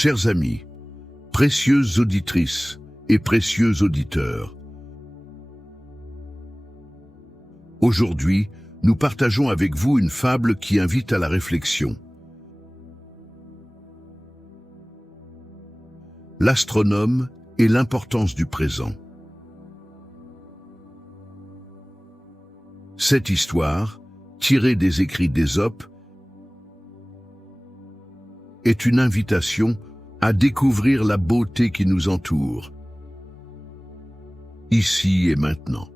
Chers amis, précieuses auditrices et précieux auditeurs, aujourd'hui, nous partageons avec vous une fable qui invite à la réflexion. L'astronome et l'importance du présent. Cette histoire, tirée des écrits d'Ésope, est une invitation à découvrir la beauté qui nous entoure, ici et maintenant.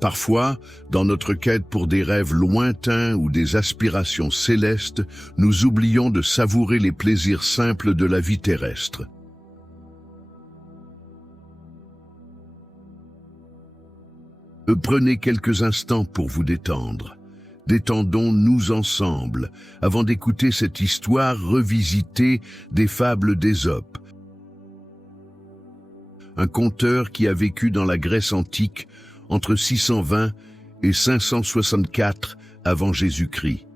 Parfois, dans notre quête pour des rêves lointains ou des aspirations célestes, nous oublions de savourer les plaisirs simples de la vie terrestre. Prenez quelques instants pour vous détendre. Détendons-nous ensemble avant d'écouter cette histoire revisitée des fables d'Ésope. Un conteur qui a vécu dans la Grèce antique entre 620 et 564 avant Jésus-Christ.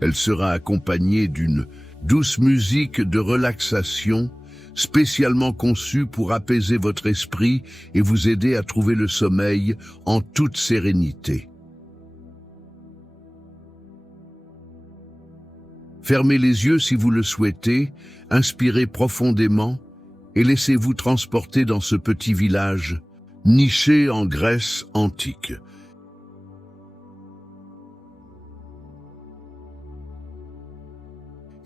Elle sera accompagnée d'une douce musique de relaxation, spécialement conçue pour apaiser votre esprit et vous aider à trouver le sommeil en toute sérénité. Fermez les yeux si vous le souhaitez, inspirez profondément et laissez-vous transporter dans ce petit village, niché en Grèce antique.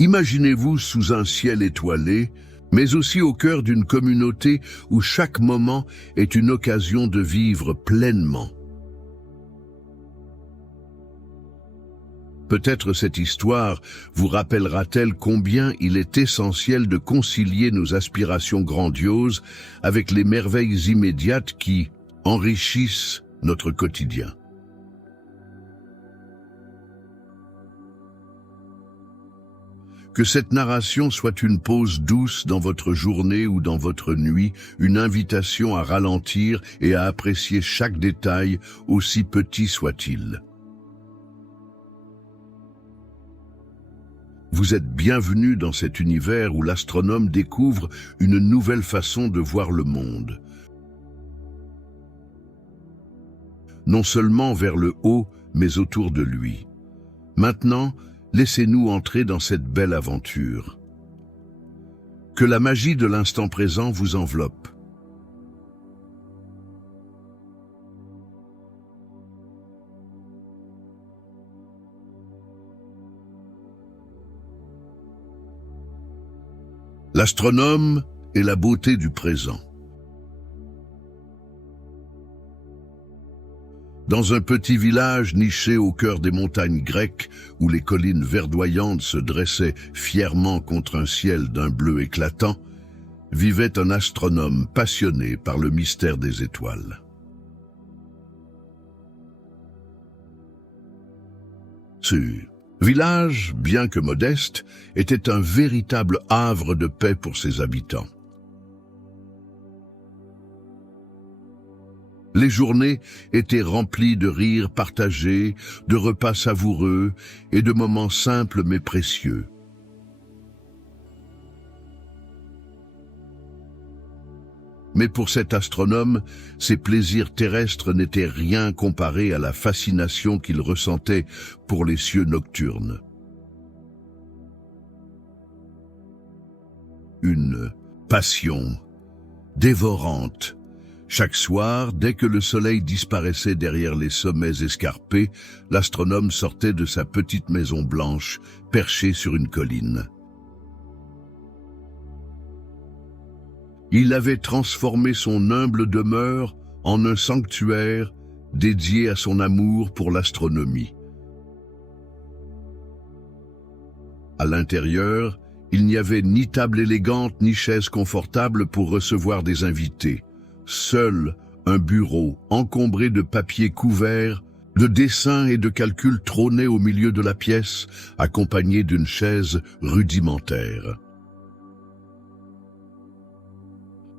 Imaginez-vous sous un ciel étoilé, mais aussi au cœur d'une communauté où chaque moment est une occasion de vivre pleinement. Peut-être cette histoire vous rappellera-t-elle combien il est essentiel de concilier nos aspirations grandioses avec les merveilles immédiates qui enrichissent notre quotidien. Que cette narration soit une pause douce dans votre journée ou dans votre nuit, une invitation à ralentir et à apprécier chaque détail, aussi petit soit-il. Vous êtes bienvenus dans cet univers où l'astronome découvre une nouvelle façon de voir le monde. Non seulement vers le haut, mais autour de lui. Maintenant, laissez-nous entrer dans cette belle aventure. Que la magie de l'instant présent vous enveloppe. L'astronome et la beauté du présent. Dans un petit village niché au cœur des montagnes grecques, où les collines verdoyantes se dressaient fièrement contre un ciel d'un bleu éclatant, vivait un astronome passionné par le mystère des étoiles. Ce village, bien que modeste, était un véritable havre de paix pour ses habitants. Les journées étaient remplies de rires partagés, de repas savoureux et de moments simples mais précieux. Mais pour cet astronome, ces plaisirs terrestres n'étaient rien comparés à la fascination qu'il ressentait pour les cieux nocturnes. Une passion dévorante. Chaque soir, dès que le soleil disparaissait derrière les sommets escarpés, l'astronome sortait de sa petite maison blanche, perchée sur une colline. Il avait transformé son humble demeure en un sanctuaire dédié à son amour pour l'astronomie. À l'intérieur, il n'y avait ni table élégante ni chaise confortable pour recevoir des invités. Seul un bureau encombré de papiers couverts, de dessins et de calculs trônait au milieu de la pièce, accompagné d'une chaise rudimentaire.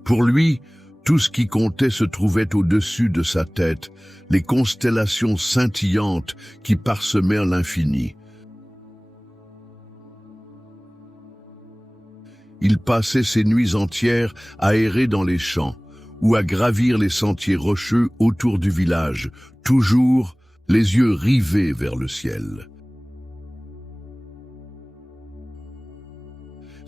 Pour lui, Tout ce qui comptait se trouvait au-dessus de sa tête, les constellations scintillantes qui parsemèrent l'infini. Il passait ses nuits entières à errer dans les champs ou à gravir les sentiers rocheux autour du village, toujours les yeux rivés vers le ciel.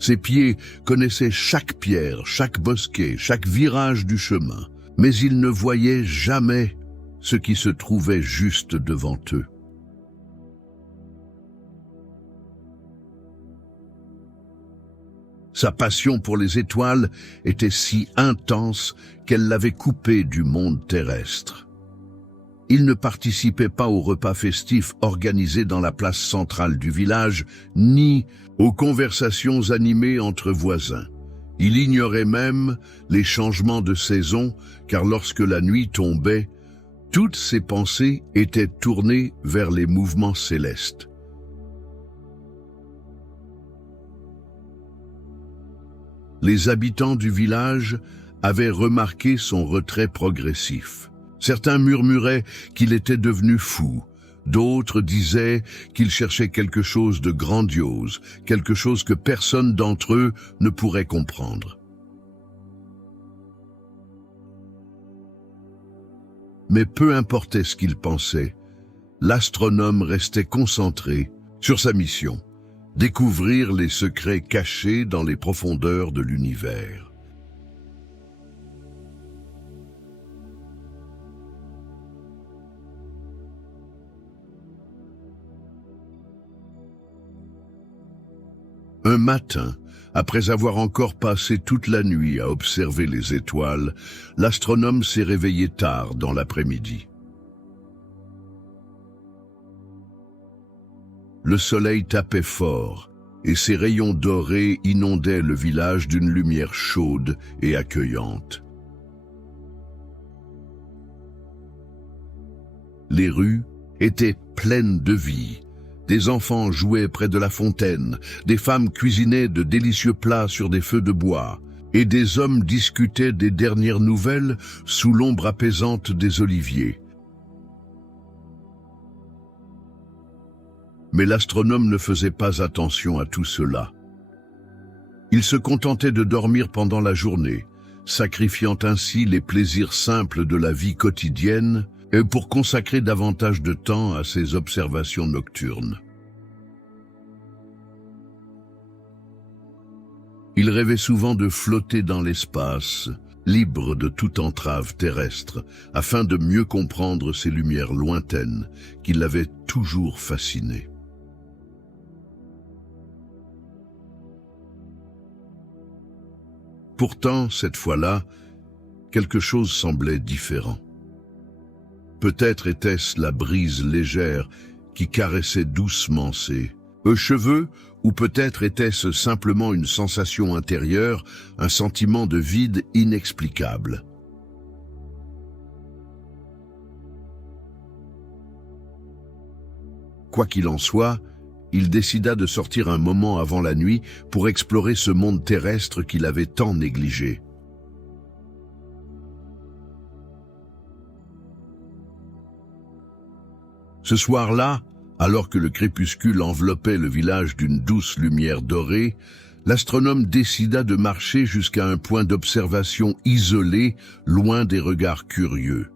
Ses pieds connaissaient chaque pierre, chaque bosquet, chaque virage du chemin, mais ils ne voyaient jamais ce qui se trouvait juste devant eux. Sa passion pour les étoiles était si intense qu'elle l'avait coupé du monde terrestre. Il ne participait pas aux repas festifs organisés dans la place centrale du village, ni aux conversations animées entre voisins. Il ignorait même les changements de saison, car lorsque la nuit tombait, toutes ses pensées étaient tournées vers les mouvements célestes. Les habitants du village avaient remarqué son retrait progressif. Certains murmuraient qu'il était devenu fou, d'autres disaient qu'il cherchait quelque chose de grandiose, quelque chose que personne d'entre eux ne pourrait comprendre. Mais peu importait ce qu'il pensait, l'astronome restait concentré sur sa mission. Découvrir les secrets cachés dans les profondeurs de l'univers. Un matin, après avoir encore passé toute la nuit à observer les étoiles, l'astronome s'est réveillé tard dans l'après-midi. Le soleil tapait fort, et ses rayons dorés inondaient le village d'une lumière chaude et accueillante. Les rues étaient pleines de vie. Des enfants jouaient près de la fontaine, des femmes cuisinaient de délicieux plats sur des feux de bois, et des hommes discutaient des dernières nouvelles sous l'ombre apaisante des oliviers. Mais l'astronome ne faisait pas attention à tout cela. Il se contentait de dormir pendant la journée, sacrifiant ainsi les plaisirs simples de la vie quotidienne et pour consacrer davantage de temps à ses observations nocturnes. Il rêvait souvent de flotter dans l'espace, libre de toute entrave terrestre, afin de mieux comprendre ces lumières lointaines qui l'avaient toujours fasciné. Pourtant, cette fois-là, quelque chose semblait différent. Peut-être était-ce la brise légère qui caressait doucement ses cheveux, ou peut-être était-ce simplement une sensation intérieure, un sentiment de vide inexplicable. Quoi qu'il en soit, il décida de sortir un moment avant la nuit pour explorer ce monde terrestre qu'il avait tant négligé. Ce soir-là, alors que le crépuscule enveloppait le village d'une douce lumière dorée, l'astronome décida de marcher jusqu'à un point d'observation isolé, loin des regards curieux.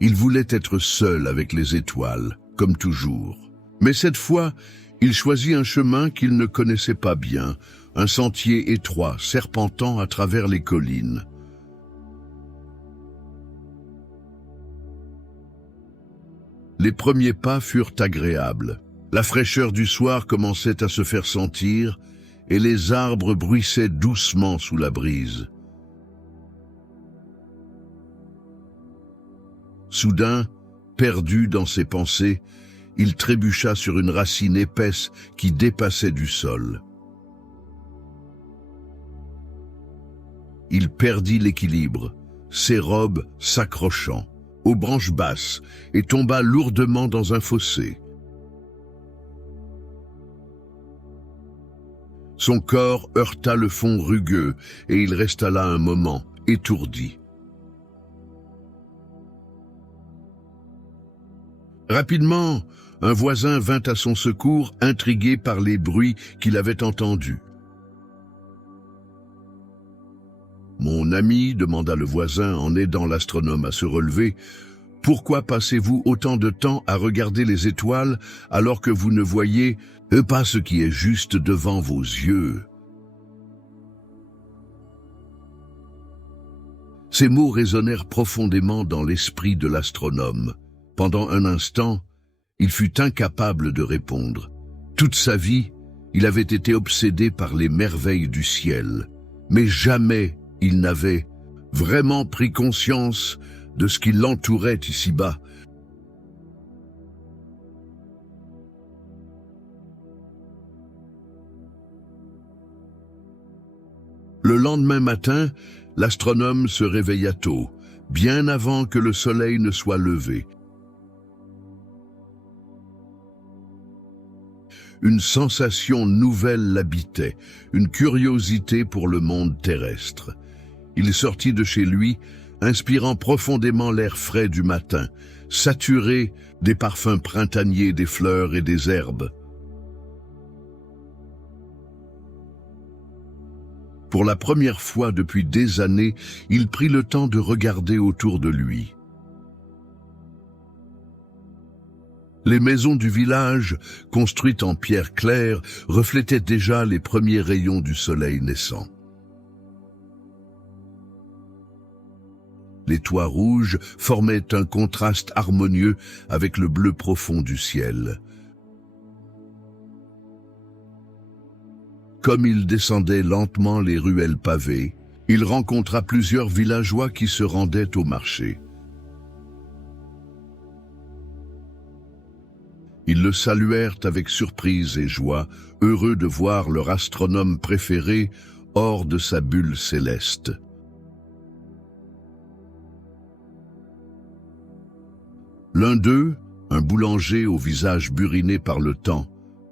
Il voulait être seul avec les étoiles, comme toujours. Mais cette fois, il choisit un chemin qu'il ne connaissait pas bien, un sentier étroit serpentant à travers les collines. Les premiers pas furent agréables. La fraîcheur du soir commençait à se faire sentir et les arbres bruissaient doucement sous la brise. Soudain, perdu dans ses pensées, il trébucha sur une racine épaisse qui dépassait du sol. Il perdit l'équilibre, ses robes s'accrochant aux branches basses et tomba lourdement dans un fossé. Son corps heurta le fond rugueux et il resta là un moment, étourdi. Rapidement, un voisin vint à son secours, intrigué par les bruits qu'il avait entendus. « Mon ami, demanda le voisin en aidant l'astronome à se relever, « pourquoi passez-vous autant de temps à regarder les étoiles alors que vous ne voyez pas ce qui est juste devant vos yeux ?» Ces mots résonnèrent profondément dans l'esprit de l'astronome. Pendant un instant, il fut incapable de répondre. Toute sa vie, il avait été obsédé par les merveilles du ciel, mais jamais il n'avait vraiment pris conscience de ce qui l'entourait ici-bas. Le lendemain matin, l'astronome se réveilla tôt, bien avant que le soleil ne soit levé. Une sensation nouvelle l'habitait, une curiosité pour le monde terrestre. Il sortit de chez lui, inspirant profondément l'air frais du matin, saturé des parfums printaniers des fleurs et des herbes. Pour la première fois depuis des années, il prit le temps de regarder autour de lui. Les maisons du village, construites en pierre claire, reflétaient déjà les premiers rayons du soleil naissant. Les toits rouges formaient un contraste harmonieux avec le bleu profond du ciel. Comme il descendait lentement les ruelles pavées, il rencontra plusieurs villageois qui se rendaient au marché. Ils le saluèrent avec surprise et joie, heureux de voir leur astronome préféré hors de sa bulle céleste. L'un d'eux, un boulanger au visage buriné par le temps,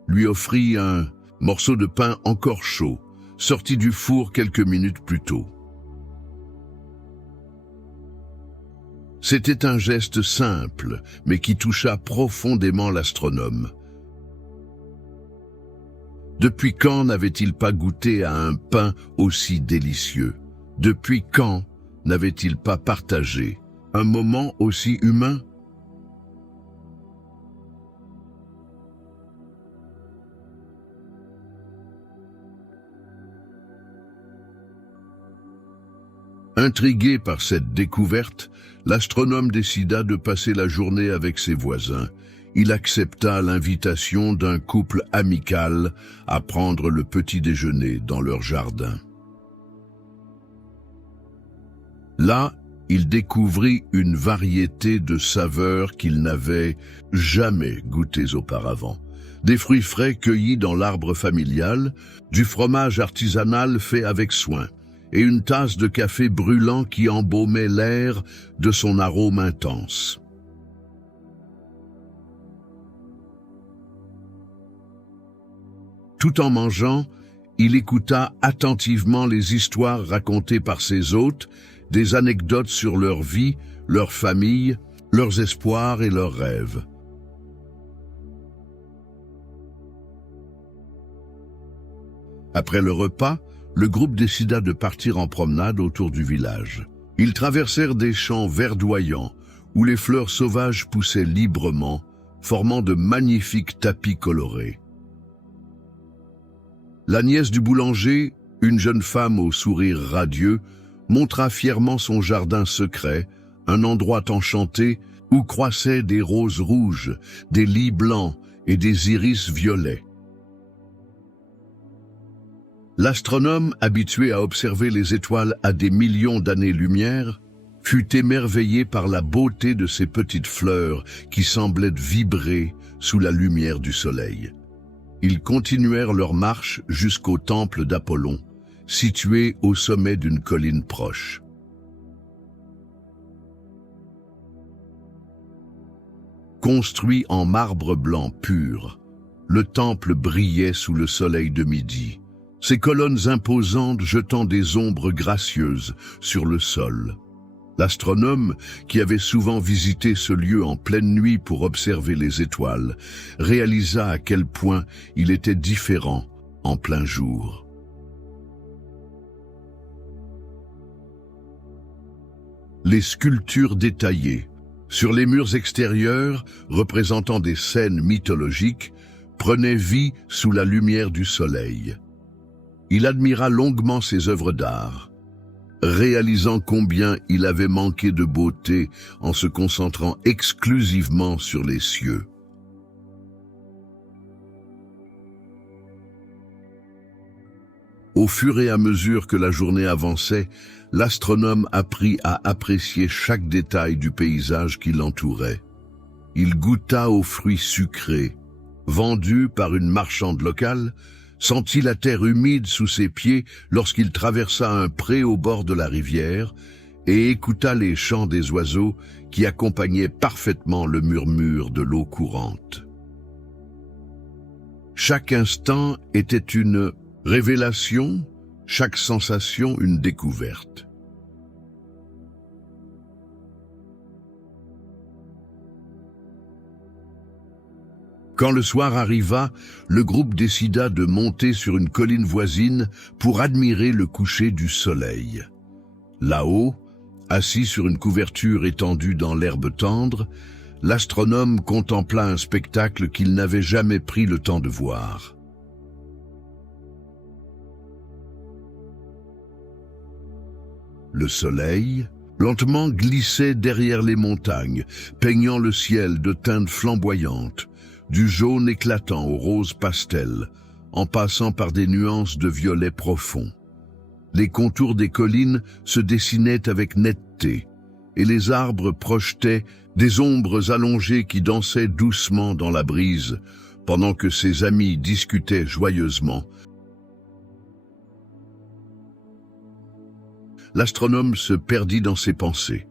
lui offrit un morceau de pain encore chaud, sorti du four quelques minutes plus tôt. C'était un geste simple, mais qui toucha profondément l'astronome. Depuis quand n'avait-il pas goûté à un pain aussi délicieux? Depuis quand n'avait-il pas partagé un moment aussi humain? Intrigué par cette découverte, l'astronome décida de passer la journée avec ses voisins. Il accepta l'invitation d'un couple amical à prendre le petit déjeuner dans leur jardin. Là, il découvrit une variété de saveurs qu'il n'avait jamais goûtées auparavant. Des fruits frais cueillis dans l'arbre familial, du fromage artisanal fait avec soin, et une tasse de café brûlant qui embaumait l'air de son arôme intense. Tout en mangeant, il écouta attentivement les histoires racontées par ses hôtes, des anecdotes sur leur vie, leur famille, leurs espoirs et leurs rêves. Après le repas, le groupe décida de partir en promenade autour du village. Ils traversèrent des champs verdoyants où les fleurs sauvages poussaient librement, formant de magnifiques tapis colorés. La nièce du boulanger, une jeune femme au sourire radieux, montra fièrement son jardin secret, un endroit enchanté où croissaient des roses rouges, des lys blancs et des iris violets. L'astronome, habitué à observer les étoiles à des millions d'années-lumière, fut émerveillé par la beauté de ces petites fleurs qui semblaient vibrer sous la lumière du soleil. Ils continuèrent leur marche jusqu'au temple d'Apollon, situé au sommet d'une colline proche. Construit en marbre blanc pur, le temple brillait sous le soleil de midi, ces colonnes imposantes jetant des ombres gracieuses sur le sol. L'astronome, qui avait souvent visité ce lieu en pleine nuit pour observer les étoiles, réalisa à quel point il était différent en plein jour. Les sculptures détaillées, sur les murs extérieurs représentant des scènes mythologiques, prenaient vie sous la lumière du soleil. Il admira longuement ces œuvres d'art, réalisant combien il avait manqué de beauté en se concentrant exclusivement sur les cieux. Au fur et à mesure que la journée avançait, l'astronome apprit à apprécier chaque détail du paysage qui l'entourait. Il goûta aux fruits sucrés, vendus par une marchande locale, sentit la terre humide sous ses pieds lorsqu'il traversa un pré au bord de la rivière et écouta les chants des oiseaux qui accompagnaient parfaitement le murmure de l'eau courante. Chaque instant était une révélation, chaque sensation une découverte. Quand le soir arriva, le groupe décida de monter sur une colline voisine pour admirer le coucher du soleil. Là-haut, assis sur une couverture étendue dans l'herbe tendre, l'astronome contempla un spectacle qu'il n'avait jamais pris le temps de voir. Le soleil, lentement glissait derrière les montagnes, peignant le ciel de teintes flamboyantes, du jaune éclatant au rose pastel, en passant par des nuances de violet profond. Les contours des collines se dessinaient avec netteté, et les arbres projetaient des ombres allongées qui dansaient doucement dans la brise, pendant que ses amis discutaient joyeusement. L'astronome se perdit dans ses pensées.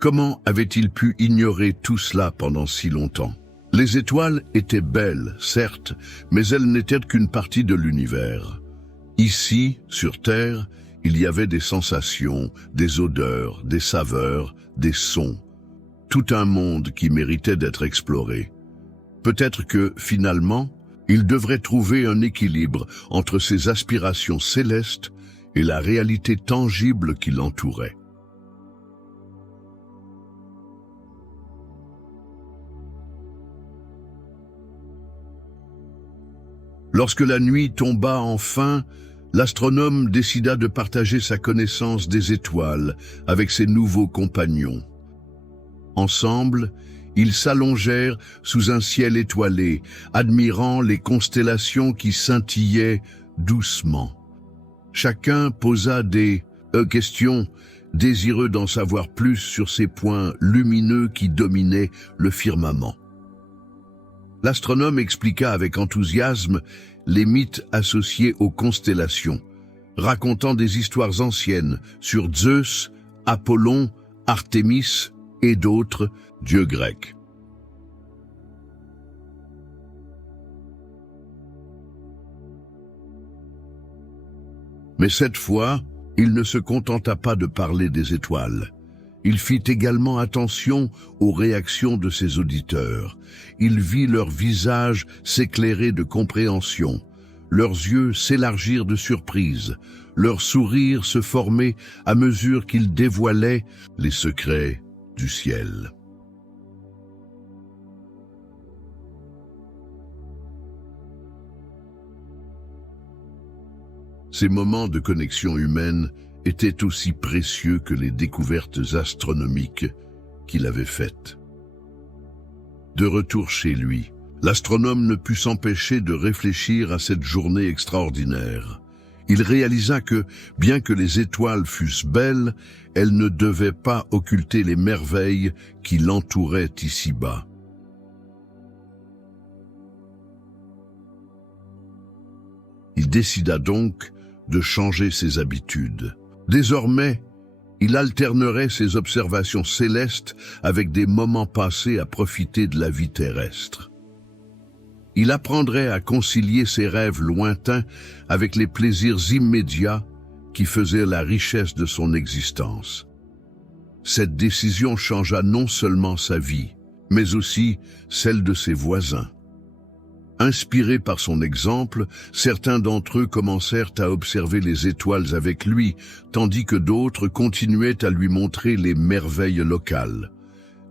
Comment avait-il pu ignorer tout cela pendant si longtemps? Les étoiles étaient belles, certes, mais elles n'étaient qu'une partie de l'univers. Ici, sur Terre, il y avait des sensations, des odeurs, des saveurs, des sons. Tout un monde qui méritait d'être exploré. Peut-être que, finalement, il devrait trouver un équilibre entre ses aspirations célestes et la réalité tangible qui l'entourait. Lorsque la nuit tomba enfin, l'astronome décida de partager sa connaissance des étoiles avec ses nouveaux compagnons. Ensemble, ils s'allongèrent sous un ciel étoilé, admirant les constellations qui scintillaient doucement. Chacun posa des questions, désireux d'en savoir plus sur ces points lumineux qui dominaient le firmament. L'astronome expliqua avec enthousiasme les mythes associés aux constellations, racontant des histoires anciennes sur Zeus, Apollon, Artémis et d'autres dieux grecs. Mais cette fois, il ne se contenta pas de parler des étoiles. Il fit également attention aux réactions de ses auditeurs. Il vit leurs visages s'éclairer de compréhension, leurs yeux s'élargir de surprise, leurs sourires se former à mesure qu'ils dévoilaient les secrets du ciel. Ces moments de connexion humaine étaient aussi précieux que les découvertes astronomiques qu'il avait faites. De retour chez lui, l'astronome ne put s'empêcher de réfléchir à cette journée extraordinaire. Il réalisa que, bien que les étoiles fussent belles, elles ne devaient pas occulter les merveilles qui l'entouraient ici-bas. Il décida donc de changer ses habitudes. Désormais, il alternerait ses observations célestes avec des moments passés à profiter de la vie terrestre. Il apprendrait à concilier ses rêves lointains avec les plaisirs immédiats qui faisaient la richesse de son existence. Cette décision changea non seulement sa vie, mais aussi celle de ses voisins. Inspirés par son exemple, certains d'entre eux commencèrent à observer les étoiles avec lui, tandis que d'autres continuaient à lui montrer les merveilles locales,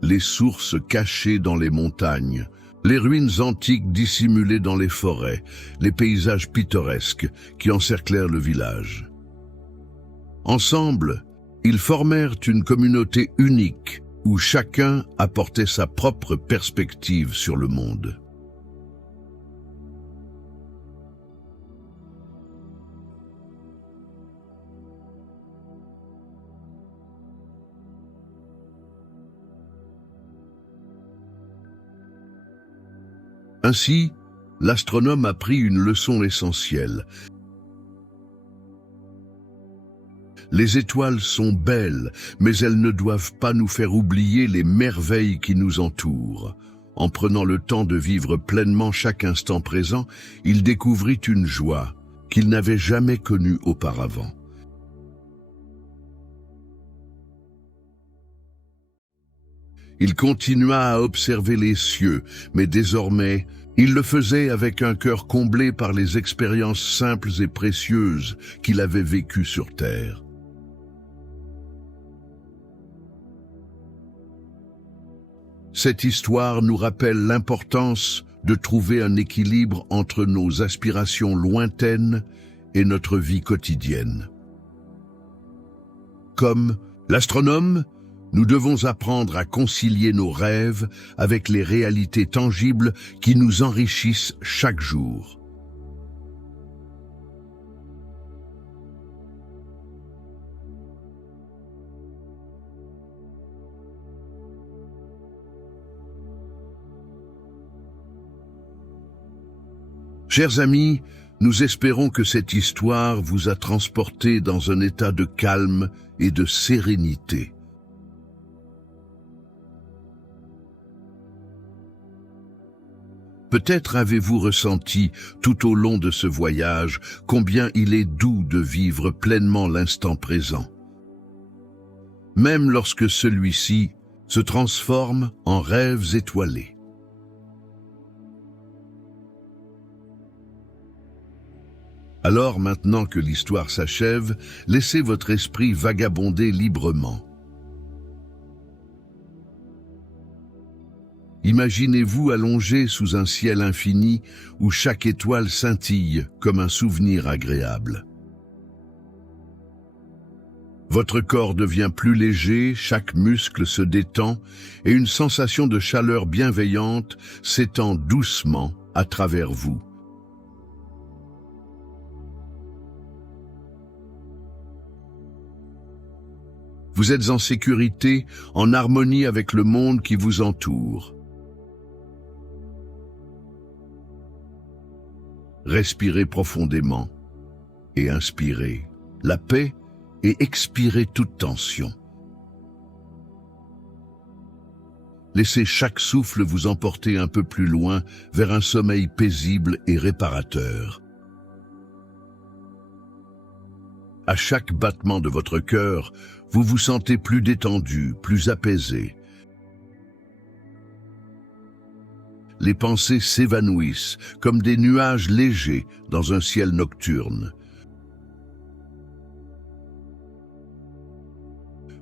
les sources cachées dans les montagnes, les ruines antiques dissimulées dans les forêts, les paysages pittoresques qui encerclèrent le village. Ensemble, ils formèrent une communauté unique où chacun apportait sa propre perspective sur le monde. Ainsi, l'astronome apprit une leçon essentielle. Les étoiles sont belles, mais elles ne doivent pas nous faire oublier les merveilles qui nous entourent. En prenant le temps de vivre pleinement chaque instant présent, il découvrit une joie qu'il n'avait jamais connue auparavant. Il continua à observer les cieux, mais désormais, il le faisait avec un cœur comblé par les expériences simples et précieuses qu'il avait vécues sur Terre. Cette histoire nous rappelle l'importance de trouver un équilibre entre nos aspirations lointaines et notre vie quotidienne. Comme l'astronome, nous devons apprendre à concilier nos rêves avec les réalités tangibles qui nous enrichissent chaque jour. Chers amis, nous espérons que cette histoire vous a transporté dans un état de calme et de sérénité. Peut-être avez-vous ressenti tout au long de ce voyage combien il est doux de vivre pleinement l'instant présent. Même lorsque celui-ci se transforme en rêves étoilés. Alors maintenant que l'histoire s'achève, laissez votre esprit vagabonder librement. Imaginez-vous allongé sous un ciel infini où chaque étoile scintille comme un souvenir agréable. Votre corps devient plus léger, chaque muscle se détend et une sensation de chaleur bienveillante s'étend doucement à travers vous. Vous êtes en sécurité, en harmonie avec le monde qui vous entoure. Respirez profondément et inspirez la paix et expirez toute tension. Laissez chaque souffle vous emporter un peu plus loin vers un sommeil paisible et réparateur. À chaque battement de votre cœur, vous vous sentez plus détendu, plus apaisé. Les pensées s'évanouissent comme des nuages légers dans un ciel nocturne.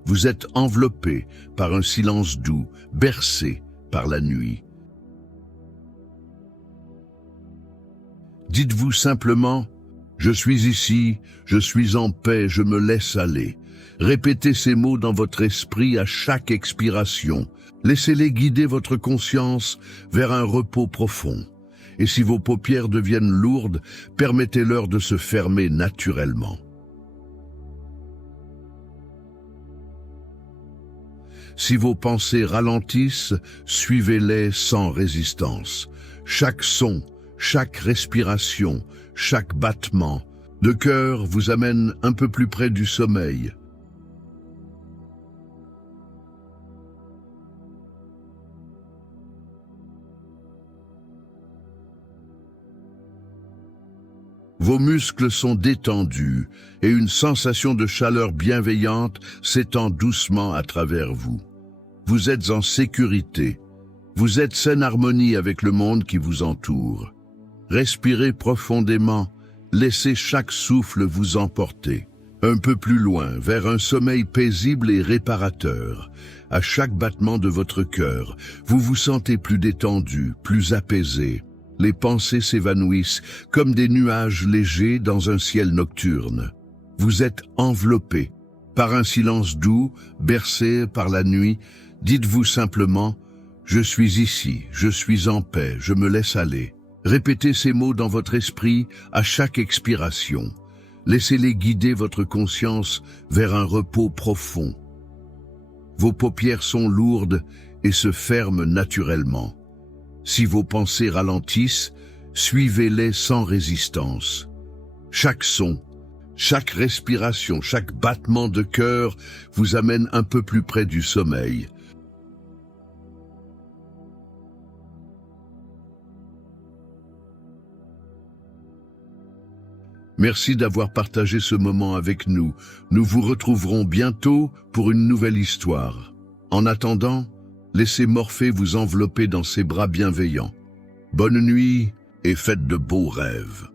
Vous êtes enveloppé par un silence doux, bercé par la nuit. Dites-vous simplement « Je suis ici, je suis en paix, je me laisse aller ». Répétez ces mots dans votre esprit à chaque expiration. Laissez-les guider votre conscience vers un repos profond. Et si vos paupières deviennent lourdes, permettez-leur de se fermer naturellement. Si vos pensées ralentissent, suivez-les sans résistance. Chaque son, chaque respiration, chaque battement de cœur vous amène un peu plus près du sommeil. Vos muscles sont détendus et une sensation de chaleur bienveillante s'étend doucement à travers vous. Vous êtes en sécurité. Vous êtes saine harmonie avec le monde qui vous entoure. Respirez profondément, laissez chaque souffle vous emporter. Un peu plus loin, vers un sommeil paisible et réparateur. À chaque battement de votre cœur, vous vous sentez plus détendu, plus apaisé. Les pensées s'évanouissent comme des nuages légers dans un ciel nocturne. Vous êtes enveloppé par un silence doux, bercé par la nuit. Dites-vous simplement « Je suis ici, je suis en paix, je me laisse aller ». Répétez ces mots dans votre esprit à chaque expiration. Laissez-les guider votre conscience vers un repos profond. Vos paupières sont lourdes et se ferment naturellement. Si vos pensées ralentissent, suivez-les sans résistance. Chaque son, chaque respiration, chaque battement de cœur vous amène un peu plus près du sommeil. Merci d'avoir partagé ce moment avec nous. Nous vous retrouverons bientôt pour une nouvelle histoire. En attendant, laissez Morphée vous envelopper dans ses bras bienveillants. Bonne nuit et faites de beaux rêves.